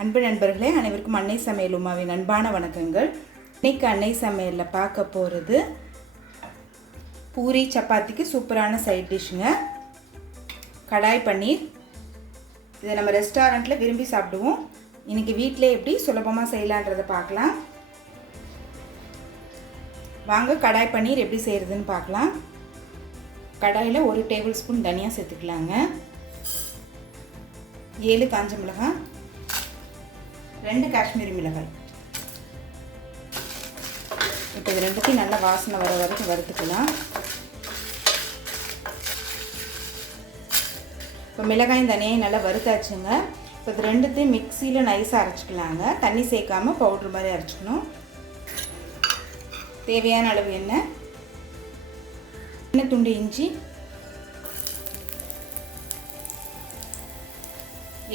அன்பு நண்பர்களே, அனைவருக்கும் அன்னை சமையல் உமாவின் அன்பான வணக்கங்கள். இன்னைக்கு அன்னை சமையலில் பார்க்க போகிறது பூரி சப்பாத்திக்கு சூப்பரான சைட் டிஷ்ஷுங்க, கடாய் பன்னீர். இதை நம்ம ரெஸ்டாரண்ட்டில் விரும்பி சாப்பிடுவோம். இன்றைக்கி வீட்டிலே எப்படி சுலபமாக செய்யலான்றதை பார்க்கலாம். வாங்க கடாய் பன்னீர் எப்படி செய்கிறதுன்னு பார்க்கலாம். கடாயில் 1 டேபிள் ஸ்பூன் தனியா சேர்த்துக்கலாங்க, 7 காஞ்ச மிளகாய், 2 காஷ்மீரி மிளகாய். இப்போ இது ரெண்டுத்தையும் நல்லா வாசனை வர வரைக்கும் வறுத்துக்கலாம். இப்போ மிளகாயும் தனியாக நல்லா வறுத்தாச்சுங்க. இப்போ இது ரெண்டுத்தையும் மிக்சியில் நைஸாக அரைச்சிக்கலாங்க. தண்ணி சேர்க்காமல் பவுட்ரு மாதிரி அரைச்சிக்கணும். தேவையான அளவு எண்ணெய், துண்டு இஞ்சி,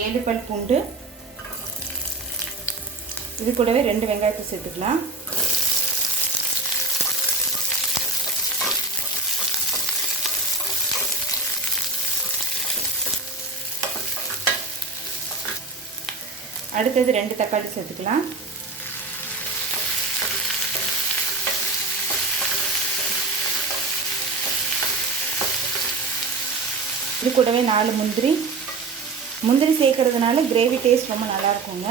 7 பல் பூண்டு, இது கூடவே 2 வெங்காயத்தை சேர்த்துக்கலாம். அடுத்தது 2 தக்காளி சேர்த்துக்கலாம். இது கூடவே 4 முந்திரி சேர்க்கறதுனால கிரேவி டேஸ்ட் ரொம்ப நல்லா இருக்குங்க.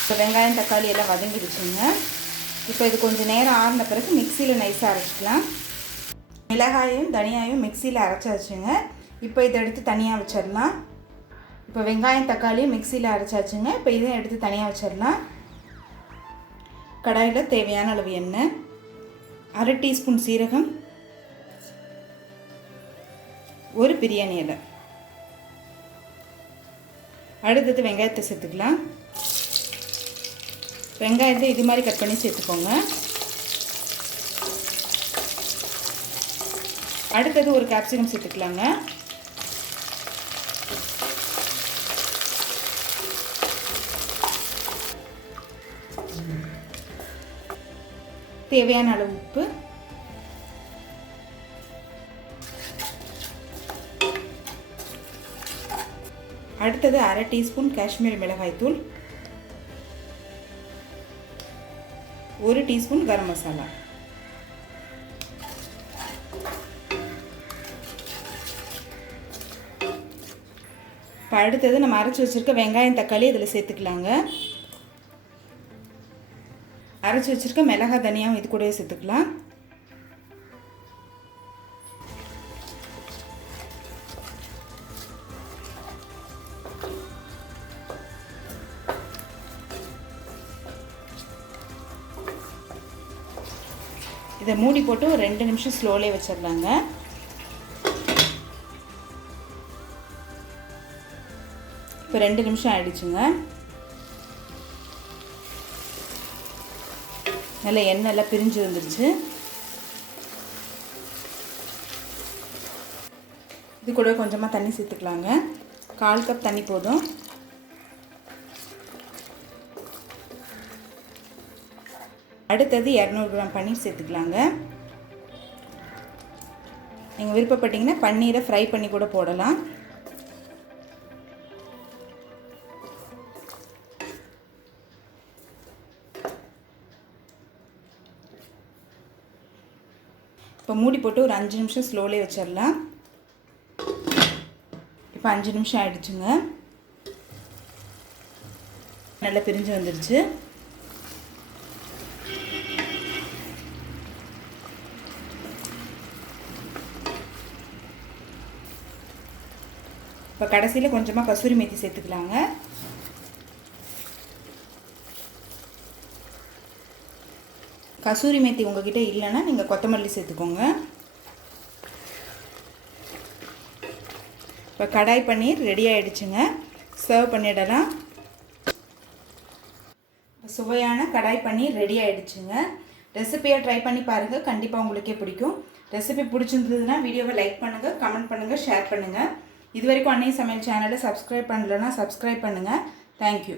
இப்போ வெங்காயம் தக்காளி எல்லாம் வதங்கிடுச்சுங்க. இப்போ இது கொஞ்சம் நேரம் ஆறின பிறகு மிக்சியில் நைஸாக அரைச்சிக்கலாம். மிளகாயும் தனியாயும் மிக்சியில் அரைச்சாச்சுங்க. இப்போ இதை எடுத்து தனியாக வச்சிடலாம். இப்போ வெங்காயம் தக்காளியும் மிக்சியில் அரைச்சாச்சுங்க. இப்போ இதையும் எடுத்து தனியாக வச்சிடலாம். கடாயில் தேவையான அளவு எண்ணெய், 1/2 டீஸ்பூன் சீரகம், 1 பிரியாணி இலை. அடுத்தது வெங்காயத்தை சேர்த்துக்கலாம். வெங்காயத்தை இது மாதிரி கட் பண்ணி சேர்த்துக்கோங்க. அடுத்தது 1 கேப்சிகம் சேர்த்துக்கலாங்க. தேவையான அளவு உப்பு, அடுத்தது 1/2 டீஸ்பூன் காஷ்மீரி மிளகாய் தூள், 1 டீஸ்பூன் கரம் மசாலா. இப்போ அடுத்தது நம்ம அரைச்சி வச்சுருக்க வெங்காயம் தக்காளி இதில் சேர்த்துக்கலாங்க. அரைச்சி வச்சுருக்க மிளகாய் தனியாகவும் இது கூடவே சேர்த்துக்கலாம். இதை மூடி போட்டு ஒரு 2 நிமிஷம் ஸ்லோலே வச்சிடலாங்க. இப்போ 2 நிமிஷம் ஆயிடுச்சுங்க. நல்லா எண்ணெய் எல்லாம் பிரிஞ்சு வந்துடுச்சு. இது கூட கொஞ்சமாக தண்ணி சேர்த்துக்கலாங்க. 1/4 கப் தண்ணி போதும். அடுத்தது 200 கிராம் பன்னீர் சேர்த்துக்கலாங்க. நீங்கள் விருப்பப்பட்டீங்கன்னா பன்னீரை ஃப்ரை பண்ணி கூட போடலாம். இப்போ மூடி போட்டு ஒரு 5 நிமிஷம் ஸ்லோலே வச்சிடலாம். இப்போ 5 நிமிஷம் ஆயிடுச்சுங்க. நல்லா பிரிஞ்சு வந்துடுச்சு. இப்போ கடைசியில் கொஞ்சமாக கசூரி மேத்தி சேர்த்துக்கலாங்க. கசூரி மேத்தி உங்ககிட்ட இல்லைன்னா நீங்கள் கொத்தமல்லி சேர்த்துக்கோங்க. இப்போ கடாய் பன்னீர் ரெடி ஆகிடுச்சுங்க. சர்வ் பண்ணிடலாம். சுவையான கடாய் பன்னீர் ரெடி ஆகிடுச்சுங்க. ரெசிபியை ட்ரை பண்ணி பாருங்கள், கண்டிப்பாக உங்களுக்கே பிடிக்கும். ரெசிபி பிடிச்சிருந்ததுன்னா வீடியோவை லைக் பண்ணுங்கள், கமெண்ட் பண்ணுங்கள், ஷேர் பண்ணுங்கள். இது வரைக்கும் அன்னை சமையல் சேனலை சப்ஸ்கிரைப் பண்ணலைன்னா சப்ஸ்கிரைப் பண்ணுங்கள். தேங்க்யூ.